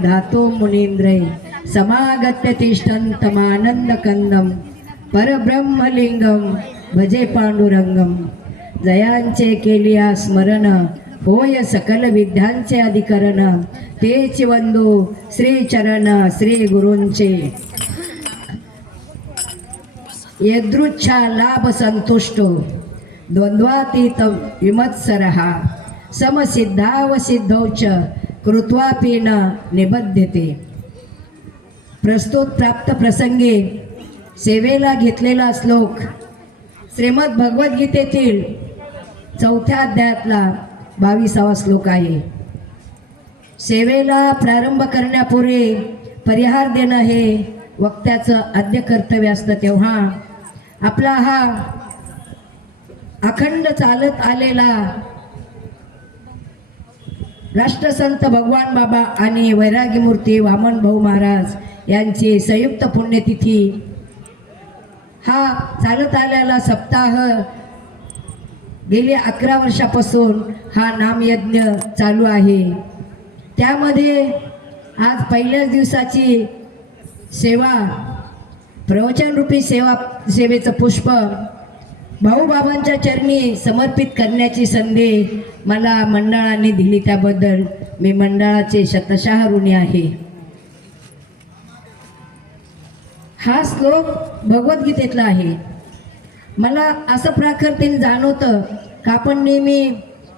धातो मुनींद्रे समागत्य तिष्ठन्तमानन्दकन्दं परब्रह्मलिङ्गं भजे पांडुरंगम जयांचे केलिया स्मरण होय सकल विद्यांचे अधिकरण। तेच वंदो श्रीचरण श्री गुरूंचे यदृच्छा लाभ संतुष्टो। द्वंद्वातीत विमत्सरः। च कृत्वापि न प्रस्तुत प्राप्त प्रसंगी सेवेला घेतलेला श्लोक श्रीमद भगवद्गीतेतील चौथ्या अध्यायातला बावीसावा श्लोक आहे. सेवेला प्रारंभ करण्यापूर्वी परिहार देणं हे वक्त्याचं आद्य कर्तव्य असतं तेव्हा आपला हा अखंड चालत आलेला राष्ट्रसंत भगवान बाबा आणि वैरागी मूर्ती वामन भाऊ महाराज यांची संयुक्त पुण्यतिथी. हा चालत आलेला सप्ताह गेल्या अकरा वर्षापासून हा नामयज्ञ चालू आहे. त्यामध्ये आज पहिल्याच दिवसाची सेवा प्रवचनरूपी सेवा सेवेचं पुष्प भाऊबाबांच्या चरणी समर्पित करण्याची संधी मला मंडळाने दिली. त्याबद्दल मी मंडळाचे शतशः ऋणी आहे. हा श्लोक भगवद्गीतेतला आहे. मला असं प्राखरतेने जाणवतं का आपण नेहमी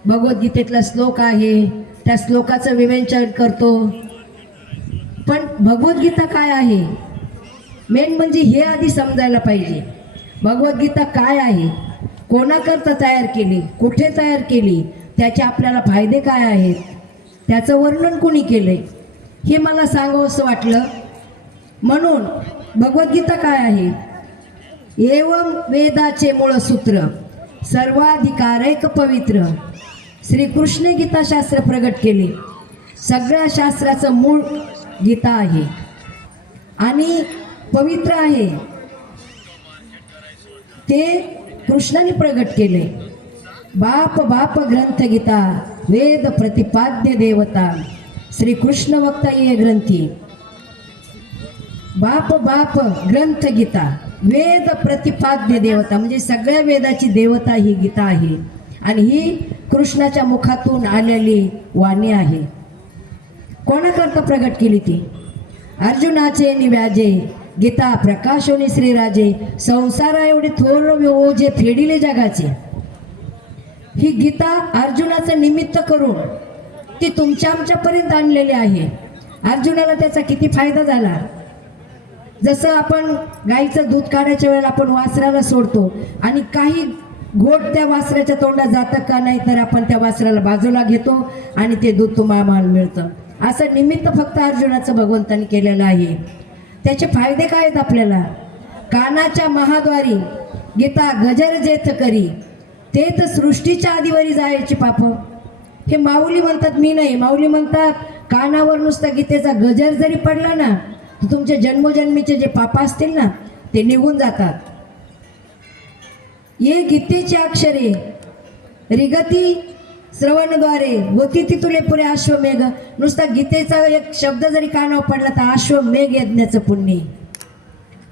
भगवद्गीतेतला श्लोक आहे. त्या श्लोकाचं विवेचन करतो. पण भगवद्गीता काय आहे? मेन म्हणजे हे आधी समजायला पाहिजे. भगवद्गीता काय आहे? कोणाकरता तयार केली? कुठे तयार केली? त्याचे आपल्याला फायदे काय आहेत? त्याचं वर्णन कोणी केलंय? हे मला सांगावं असं वाटलं. म्हणून भगवद्गीता काय आहे? एवम वेदाचे मूळ सूत्र सर्वाधिकारैक पवित्र. श्रीकृष्ण गीताशास्त्र प्रगट केले. सगळ्या शास्त्राचं मूळ गीता आहे. आणि पवित्र आहे. ते कृष्णाने प्रगट केले. बाप बाप ग्रंथ गीता वेद प्रतिपाद्य देवता श्री कृष्ण वक्ता ये ग्रंथी. बाप बाप ग्रंथ गीता वेद प्रतिपाद्य देवता म्हणजे सगळ्या वेदाची देवता ही गीता आहे. आणि ही कृष्णाच्या मुखातून आलेली वाणी आहे. कोणाकरता प्रगट केली ती? अर्जुनाचे निव्याजे गीता प्रकाशोनी श्रीराजे संसारा एवढे थोर ओझे फेडिले जगाचे. ही गीता अर्जुनाचं निमित्त करून ती तुमच्या आमच्यापर्यंत आणलेली आहे. अर्जुनाला त्याचा किती फायदा झाला? जसं आपण गाईचं दूध काढायच्या वेळेला आपण वासराला सोडतो आणि काही घोट त्या वासराच्या तोंडात जातं का नाही तर आपण त्या वासराला बाजूला घेतो आणि ते दूध तुम्हाला मिळतं. असं निमित्त फक्त अर्जुनाचं भगवंतानी केलेलं आहे. त्याचे फायदे काय आहेत आपल्याला? कानाच्या महाद्वारी गीता गजर जेथ करी ते तर सृष्टीच्या आधीवरी जायची पाप. हे माऊली म्हणतात मी नाही. माऊली म्हणतात कानावर नुसता गीतेचा गजर जरी पडला ना तर तुमचे जन्मोजन्मीचे जे पाप असतील ना ते निघून जातात. ये गीतेची अक्षरे रिगती श्रवणद्वारे होती ती तुले पुरे अश्वमेघ. नुसता गीतेचा एक शब्द जरी कानावर पडला तर अश्वमेघ यज्ञाचं पुण्य.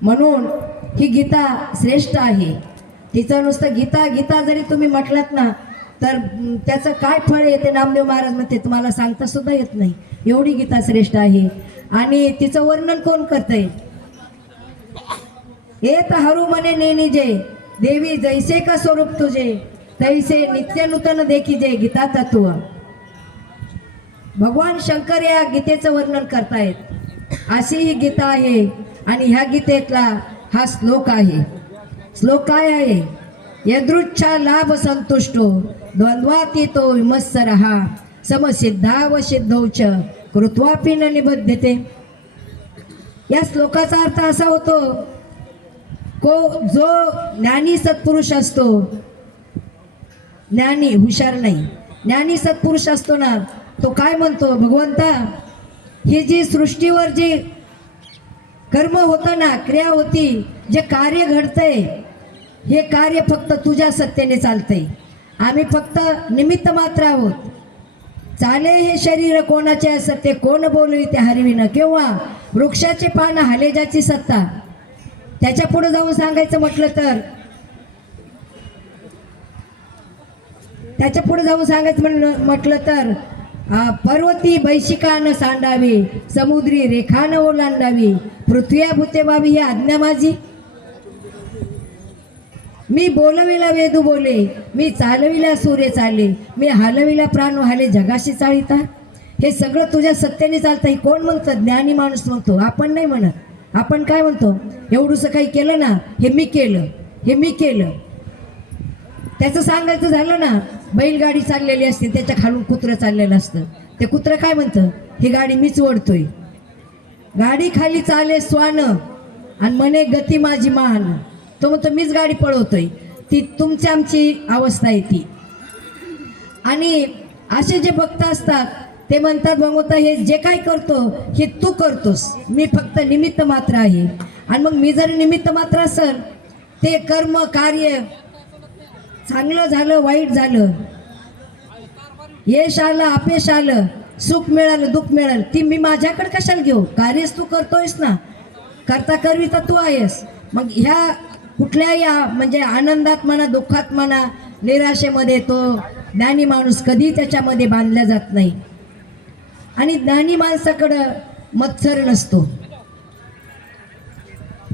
म्हणून ही गीता श्रेष्ठ आहे. तिचं नुसतं गीता गीता जरी तुम्ही म्हटलात ना तर त्याचं काय फळ येते नामदेव महाराज म्हणते तुम्हाला सांगता सुद्धा येत नाही. एवढी गीता श्रेष्ठ आहे. आणि तिचं वर्णन कोण करतंय? येत हरू मने नेनी जे देवी जैसे का स्वरूप तुझे? तैसे नित्य नूतन देखी जे गीता तत्व भगवान शंकर या गीतेचं वर्णन करतायत अशी ही गीता आहे आणि ह्या गीतेतला हा श्लोक आहे श्लोक काय आहे यदृच्छा लाभ संतुष्टो द्वंद्वातीतो विमत्सर हा व सिद्धौच कृत्वापि न निबद्धते या श्लोकाचा अर्थ असा होतो को जो ज्ञानी सत्पुरुष असतो ज्ञानी हुशार नाही. ज्ञानी सत्पुरुष असतो ना तो काय म्हणतो? भगवंता ही जी सृष्टीवर जी कर्म होतं ना क्रिया होती जे कार्य घडतंय हे कार्य फक्त तुझ्या सत्तेने चालतंय. आम्ही फक्त निमित्त मात्र आहोत. चाले हे शरीर कोणाचे असत कोण बोलू ते हरविणं? किंवा वृक्षाचे पान हालेजाची सत्ता? त्याच्या पुढे जाऊन सांगायचं म्हटलं तर त्याच्या पुढे जाऊन सांगायचं म्हणलं म्हटलं तर पर्वती बैशिकानं सांडावी समुद्री रेखानं ओलांडावी पृथ्व्या भूते बाबी ही आज्ञा माझी. मी बोलविला वेदू बोले मी चालविला सूर्य चाले मी हालविला प्राण हाले जगाशी चालिता हे सगळं तुझ्या सत्याने चालतं हे कोण म्हणतं? ज्ञानी माणूस म्हणतो. आपण नाही म्हणत. आपण काय म्हणतो? एवढंसं काही केलं ना हे मी केलं हे मी केलं. त्याचं सांगायचं झालं ना बैलगाडी चाललेली असते त्याच्या खालून कुत्रं चाललेलं असतं. ते कुत्रं काय म्हणतं? ही गाडी मीच ओढतोय. गाडी खाली चाले स्वान आणि म्हणे गती माझी मान तो म्हणतो मीच गाडी पळवतोय. ती तुमची आमची अवस्था आहे ती. आणि असे जे भक्त असतात ते म्हणतात भगवंता हे जे काय करतो हे तू करतोस. मी फक्त निमित्त मात्र आहे. आणि मग मी जर निमित्त मात्र असेल ते कर्म कार्य चांगलं झालं वाईट झालं. यश आलं अपयश आलं सुख मिळालं दुःख मिळालं. ती मी माझ्याकडे कशाला घेऊ? कार्यच तू करतोयस ना. करता करवी तर तू आहेस. मग ह्या कुठल्याही या म्हणजे आनंदात म्हणा दुःखात म्हणा निराशेमध्ये तो ज्ञानी माणूस कधी त्याच्यामध्ये बांधला जात नाही. आणि ज्ञानी माणसाकडं मत्सर नसतो.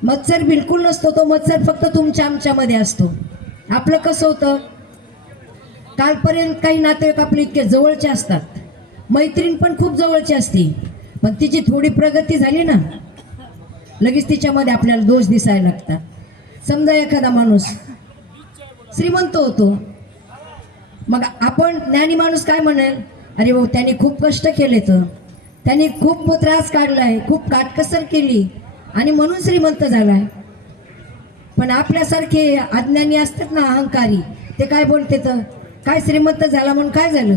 मत्सर बिलकुल नसतो. तो मत्सर फक्त तुमच्या आमच्यामध्ये असतो. आपलं कसं होतं? कालपर्यंत काही नातेवाईक आपले इतके जवळचे असतात. मैत्रीण पण खूप जवळची असते. पण तिची थोडी प्रगती झाली ना लगेच तिच्यामध्ये आपल्याला दोष दिसायला लागतात समजा एखादा माणूस श्रीमंत होतो. मग आपण ज्ञानी माणूस काय म्हणेल? अरे भाऊ त्यांनी खूप कष्ट केले तर त्यांनी खूप त्रास काढला आहे खूप काटकसर केली. आणि म्हणून श्रीमंत झाला आहे पण आपल्यासारखे अज्ञानी असतात ना अहंकारी ते काय बोलते तर काय श्रीमंत झाला म्हणून काय झालं?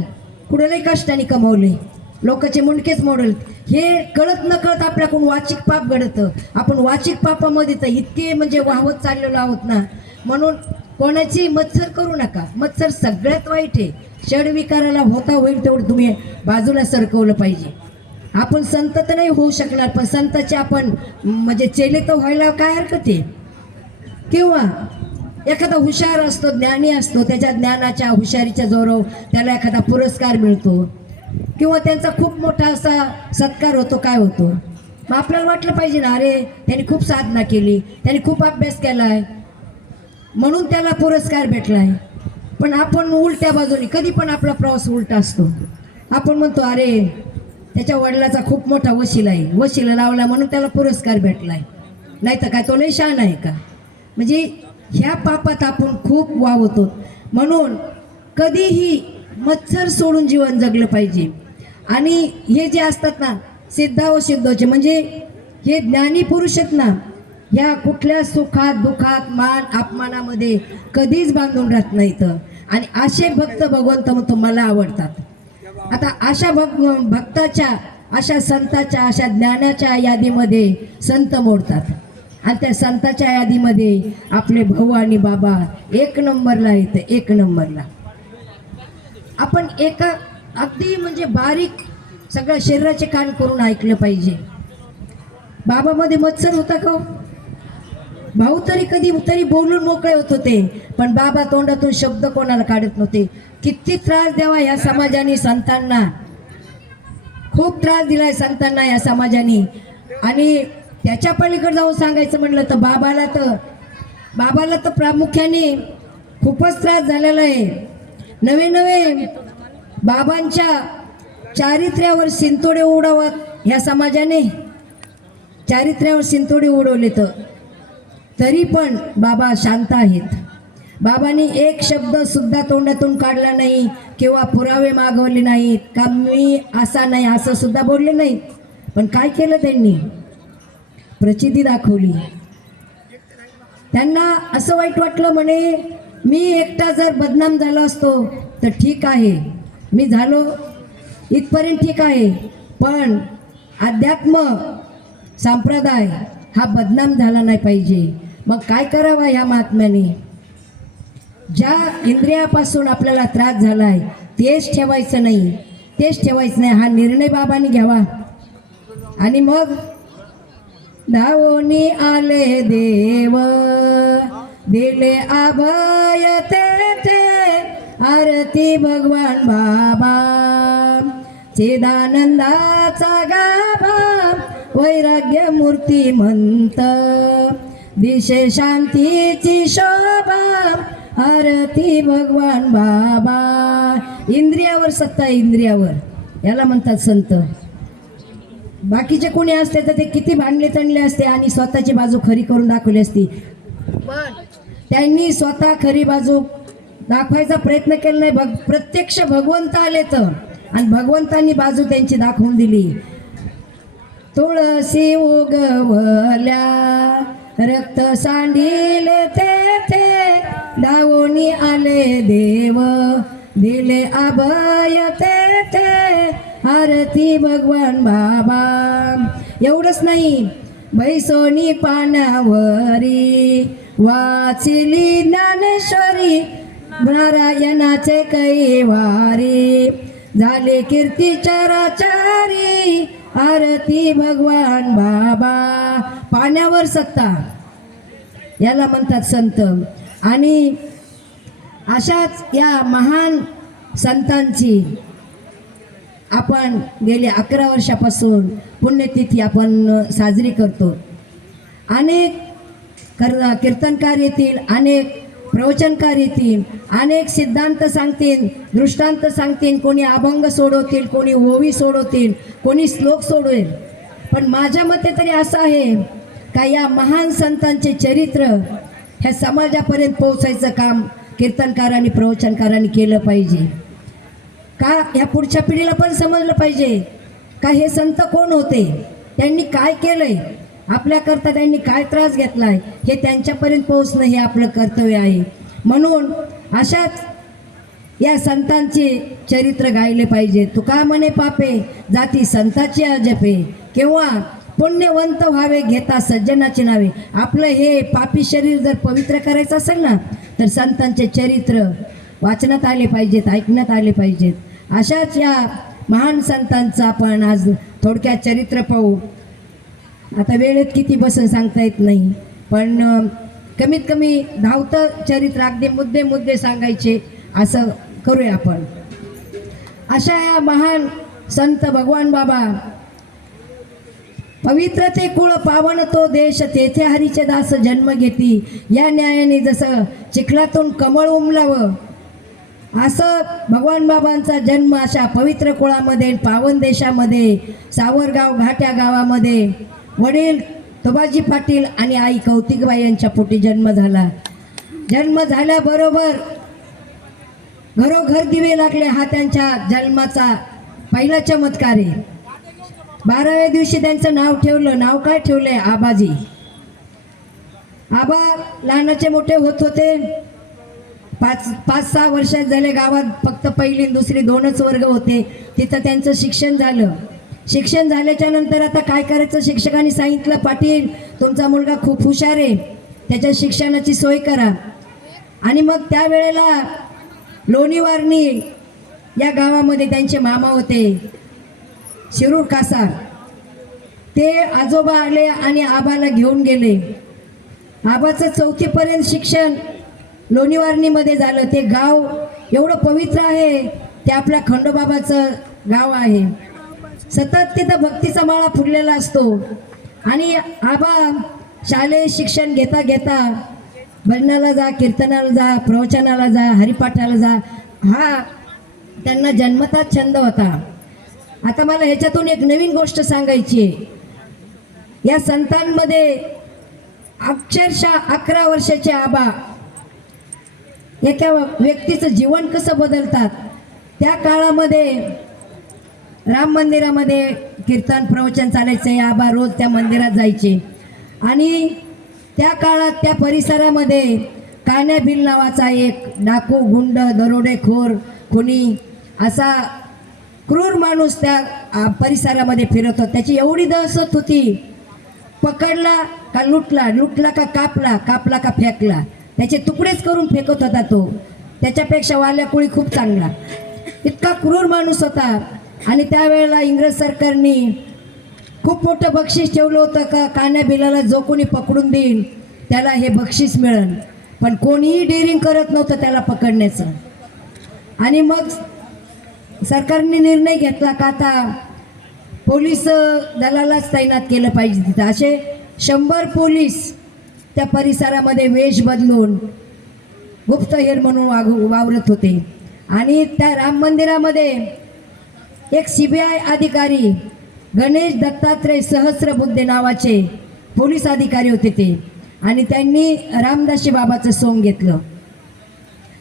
कुठलंही कष्टाने कमवले? लोकांचे मुंडकेच मोडल. हे कळत न कळत आपल्याकडून वाचिक पाप घडतं. आपण वाचिक पापामध्ये तर इतके म्हणजे वाहवत चाललेलो आहोत ना. म्हणून कोणाची मत्सर करू नका. मत्सर सगळ्यात वाईट आहे. षडविकाराला होता होईल तेवढं तुम्ही बाजूला सरकवलं पाहिजे. आपण संत तर नाही होऊ शकणार पण संताचे आपण म्हणजे चेले तर व्हायला काय हरकत आहे? किंवा एखादा हुशार असतो ज्ञानी असतो त्याच्या ज्ञानाच्या हुशारीच्या जोरावर त्याला एखादा पुरस्कार मिळतो. किंवा त्यांचा खूप मोठा असा सत्कार होतो काय होतो? मग आपल्याला वाटलं पाहिजे ना अरे त्यांनी खूप साधना केली त्यांनी खूप अभ्यास केला आहे म्हणून त्याला पुरस्कार भेटला आहे पण आपण उलट्या बाजूने कधी पण आपला प्रवास उलटा असतो. आपण म्हणतो अरे त्याच्या वडिलाचा खूप मोठा वशील आहे. वशीला लावला म्हणून त्याला पुरस्कार भेटला आहे नाही तर काय तो लय शान आहे का? म्हणजे ह्या पापात आपण खूप वावतो म्हणून कधीही मत्सर सोडून जीवन जगलं पाहिजे. आणि हे जे असतात ना सिद्धा व सिद्धोचे म्हणजे हे ज्ञानी पुरुष आहेत ना ह्या कुठल्या सुखात दुःखात मान अपमानामध्ये कधीच बांधून राहत नाहीत. आणि असे भक्त भगवंत म्हणतो मला आवडतात. आता अशा भग भक्ताच्या अशा संताच्या अशा ज्ञानाच्या यादीमध्ये संत मोडतात. आणि त्या संताच्या यादीमध्ये आपले भाऊ आणि बाबा एक नंबरला येतं एक नंबरला. आपण एका अगदी म्हणजे बारीक सगळ्या शरीराचे कान करून ऐकलं पाहिजे. बाबामध्ये मत्सर होता का हो? भाऊ तरी कधी तरी बोलून मोकळे होत होते पण बाबा तोंडातून शब्द कोणाला काढत नव्हते. किती त्रास द्यावा या समाजाने संतांना. खूप त्रास दिलाय संतांना या समाजाने. आणि त्याच्या पलीकडे जाऊन सांगायचं म्हटलं तर बाबाला तर बाबाला तर प्रामुख्याने खूपच त्रास झालेला आहे. नवे नवे बाबांच्या चारित्र्यावर शिंतोडे उडवत ह्या समाजाने चारित्र्यावर शिंतोडे उडवले तर. तरी पण बाबा शांत आहेत. बाबांनी एक शब्द सुद्धा तोंडातून काढला नाही किंवा पुरावे मागवले नाहीत. का मी असा नाही असं सुद्धा बोलले नाहीत. पण काय केलं त्यांनी? प्रचिती दाखवली. त्यांना असं वाईट वाटलं म्हणे मी एकटा जर बदनाम झालो असतो तर ठीक आहे. मी झालो इथपर्यंत ठीक आहे. पण अध्यात्म संप्रदाय हा बदनाम झाला नाही पाहिजे. मग काय करावं ह्या महात्म्याने? ज्या इंद्रियापासून आपल्याला त्रास झाला आहे तेच ठेवायचं नाही. तेच ठेवायचं नाही. हा निर्णय बाबांनी घ्यावा. आणि मग धावोनी आले देव. दिले अभय तेथे. आरती भगवान बाबा. चिदानंदाचा गाभा. वैराग्य मूर्ती म्हणत दिशे शांतीची शोभा. आरती भगवान बाबा. इंद्रियावर सत्ता इंद्रियावर. याला म्हणतात संत. बाकीचे कोणी असते तर ते किती भांडले तणले असते आणि स्वतःची बाजू खरी करून दाखवली असती. पण त्यांनी स्वतः खरी बाजू दाखवायचा प्रयत्न केला नाही. भग प्रत्यक्ष भगवंत आले तर. आणि भगवंतांनी बाजू त्यांची दाखवून दिली. तुळसी उगवल्या रक्त सांडिले तेथे धावून आले देव दिले अभय तेथे आरती भगवान बाबा. एवढंच नाही बैसोनी पानावरी. वाचिली ज्ञानेश्वरी नारायणाचे कैवारी. झाले कीर्ती चराचारी आरती भगवान बाबा. पाण्यावर सत्ता. याला म्हणतात संत. आणि अशाच या महान संतांची आपण गेले अकरा वर्षापासून पुण्यतिथी आपण साजरी करतो. अनेक कर कीर्तनकार येतील अनेक प्रवचनकार येतील अनेक सिद्धांत सांगतील दृष्टांत सांगतील कोणी अभंग सोडवतील कोणी ओवी सोडवतील कोणी श्लोक सोडवेल. पण माझ्या मते तरी असं आहे का या महान संतांचे चरित्र ह्या समाजापर्यंत पोहोचायचं काम कीर्तनकारांनी प्रवचनकारांनी केलं पाहिजे. का ह्या पुढच्या पिढीला पण समजलं पाहिजे. का हे संत कोण होते? त्यांनी काय केलंय? आपल्याकरता त्यांनी काय त्रास घेतलाय? हे त्यांच्यापर्यंत पोहोचणं हे आपलं कर्तव्य आहे. म्हणून अशाच या संतांचे चरित्र गायले पाहिजे. तुका म्हणे पापे जाती संताची अजपे. किंवा पुण्यवंत व्हावे घेता सज्जनाचे नावे. आपलं हे पापी शरीर जर पवित्र करायचं असेल ना तर संतांचे चरित्र वाचण्यात आले पाहिजेत ऐकण्यात आले पाहिजेत. अशाच या महान संतांचं आपण आज थोडक्यात चरित्र पाहू. आता वेळेत किती बसून सांगता येत नाही पण कमीत कमी धावतं चरित्र अगदी मुद्दे मुद्दे सांगायचे असं करूया आपण. अशा या महान संत भगवान बाबा पवित्र ते कुळ पावन तो देश तेथे हरीचे दास जन्म घेती. या न्यायाने जसं चिखलातून कमळ उमलावं असं भगवान बाबांचा जन्म अशा पवित्र कुळामध्ये पावन देशामध्ये सावरगाव घाट्या गावामध्ये वडील तुबाजी पाटील आणि आई कौतिकबाई यांच्या पोटी जन्म झाला. जन्म झाल्याबरोबर घरोघर दिवे लागले हा त्यांच्या जन्माचा पहिला चमत्कार आहे. बाराव्या दिवशी त्यांचं नाव ठेवलं. नाव काय ठेवलंय? आबाजी. आबा लहानाचे मोठे होत होते. पाच पाच सहा वर्षात झाले गावात फक्त पहिली दुसरी दोनच वर्ग होते. तिथं त्यांचं शिक्षण झालं. शिक्षण झाल्याच्यानंतर आता काय करायचं? शिक्षकांनी सांगितलं पाटील तुमचा मुलगा खूप हुशार आहे. त्याच्या शिक्षणाची सोय करा. आणि मग त्यावेळेला लोणीवारणी या गावामध्ये त्यांचे मामा होते. शिरूर कासार. ते आजोबा आले आणि आबाला घेऊन गेले. आबाचं चौथीपर्यंत शिक्षण लोणीवारणीमध्ये झालं. ते गाव एवढं पवित्र आहे ते आपल्या खंडोबाबाचं गाव आहे. सतत तिथं भक्तीचा माळा फुटलेला असतो. आणि आबा शालेय शिक्षण घेता घेता भजनाला जा कीर्तनाला जा प्रवचनाला जा हरिपाठाला जा हा त्यांना जन्मताच छंद होता. आता मला ह्याच्यातून एक नवीन गोष्ट सांगायची आहे. या संतांमध्ये अक्षरशः अकरा वर्षाचे आबा एका व्यक्तीचं जीवन कसं बदलतात? त्या काळामध्ये राम मंदिरामध्ये कीर्तन प्रवचन चालायचे आबा रोज त्या मंदिरात जायचे. आणि त्या काळात त्या परिसरामध्ये कान्या बिल नावाचा एक डाकू गुंड दरोडेखोर खुनी असा क्रूर माणूस त्या आ, परिसरामध्ये फिरत होता. त्याची एवढी दहशत होती. पकडला का लुटला? लुटला का कापला? कापला का फेकला? त्याचे तुकडेच करून फेकत होता तो. त्याच्यापेक्षा वाल्या कुळी खूप चांगला. इतका क्रूर माणूस होता. आणि त्यावेळेला इंग्रज सरकारने खूप मोठं बक्षीस ठेवलं होतं का कान्या बिलाला जो कोणी पकडून देईल त्याला हे बक्षीस मिळेल. पण कोणीही डेअरिंग करत नव्हतं त्याला पकडण्याचं. आणि मग सरकारने निर्णय घेतला का आता पोलीस दलालाच तैनात केलं पाहिजे तिथं. असे शंभर पोलीस त्या परिसरामध्ये वेश बदलून गुप्तहेर म्हणून वागू वावरत होते. आणि त्या राम मंदिरामध्ये एक सी बी आय अधिकारी गणेश दत्तात्रय सहस्रबुद्धे नावाचे पोलीस अधिकारी होते ते. आणि त्यांनी रामदासी बाबाचं सोंग घेतलं.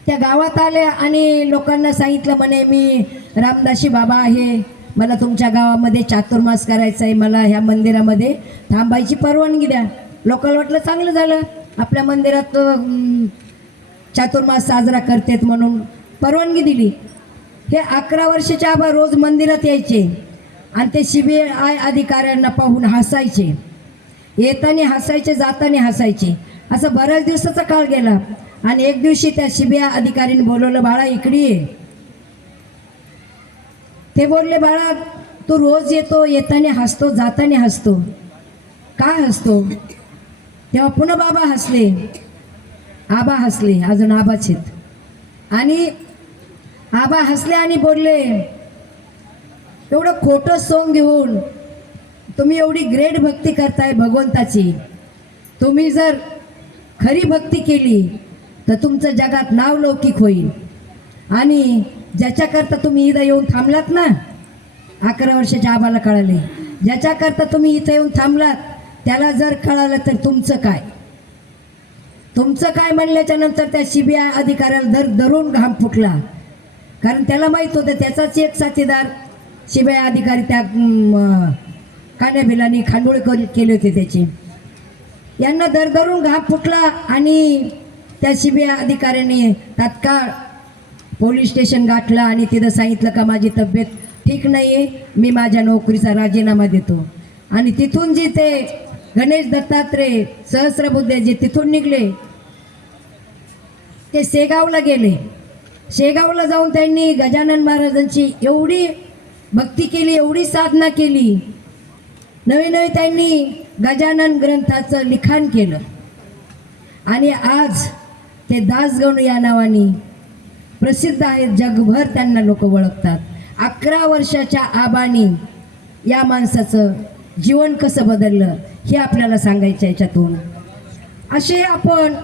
त्या गावात आल्या आणि लोकांना सांगितलं म्हणे मी रामदासी बाबा आहे. मला तुमच्या गावामध्ये चातुर्मास करायचा आहे. मला ह्या मंदिरामध्ये थांबायची परवानगी द्या. लोकांना वाटलं चांगलं झालं. आपल्या मंदिरात चातुर्मास साजरा करतेत म्हणून परवानगी दिली. हे अकरा वर्षाच्या आबा रोज मंदिरात यायचे आणि ते सी आय अधिकाऱ्यांना पाहून हसायचे. येताना हसायचे जाताना हसायचे. असं बऱ्याच दिवसाचा काळ गेला आणि एक दिवशी त्या सी अधिकारीने बोलवलं बाळा इकडे ये. ते बोलले बाळा तू रोज येतो येताना हसतो जाताना हसतो. का हसतो? तेव्हा पुन्हा बाबा हसले. आबा हसले. अजून आबाच आणि आबा हसले आणि बोलले एवढं खोटं सोंग घेऊन तुम्ही एवढी ग्रेट भक्ती करताय भगवंताची. तुम्ही जर खरी भक्ती केली तर तुमचं जगात नाव लौकिक होईल. आणि ज्याच्याकरता तुम्ही इथं येऊन थांबलात ना अकरा वर्षाच्या आबाला कळाले. ज्याच्याकरता तुम्ही इथं येऊन थांबलात त्याला जर कळालं तर तुमचं काय? तुमचं काय म्हणल्याच्या नंतर त्या सी बी आय अधिकाऱ्याला दर दरून घाम फुटला. कारण त्याला माहीत होतं त्याचाच एक साथीदार सी बी आय अधिकारी त्या कान्याभिलानी कान्याबिलांनी खांडोळ कर- केले होते त्याचे. यांना दरदरून घाम फुटला आणि त्या सी बी आय अधिकाऱ्याने तात्काळ पोलीस स्टेशन गाठलं आणि तिथं सांगितलं का माझी तब्येत ठीक नाही आहे मी माझ्या नोकरीचा राजीनामा देतो. आणि तिथून जे ते गणेश दत्तात्रय सहस्रबुद्धे जे तिथून निघले. ते शेगावला गेले. शेगावला जाऊन त्यांनी गजानन महाराजांची एवढी भक्ती केली एवढी साधना केली. नवे नवे त्यांनी गजानन ग्रंथाचं लिखाण केलं. आणि आज ते दासगण या नावाने प्रसिद्ध आहेत. जगभर त्यांना लोक ओळखतात. अकरा वर्षाच्या आबानी या माणसाचं जीवन कसं बदललं हे आपल्याला सांगायचं याच्यातून. असे आपण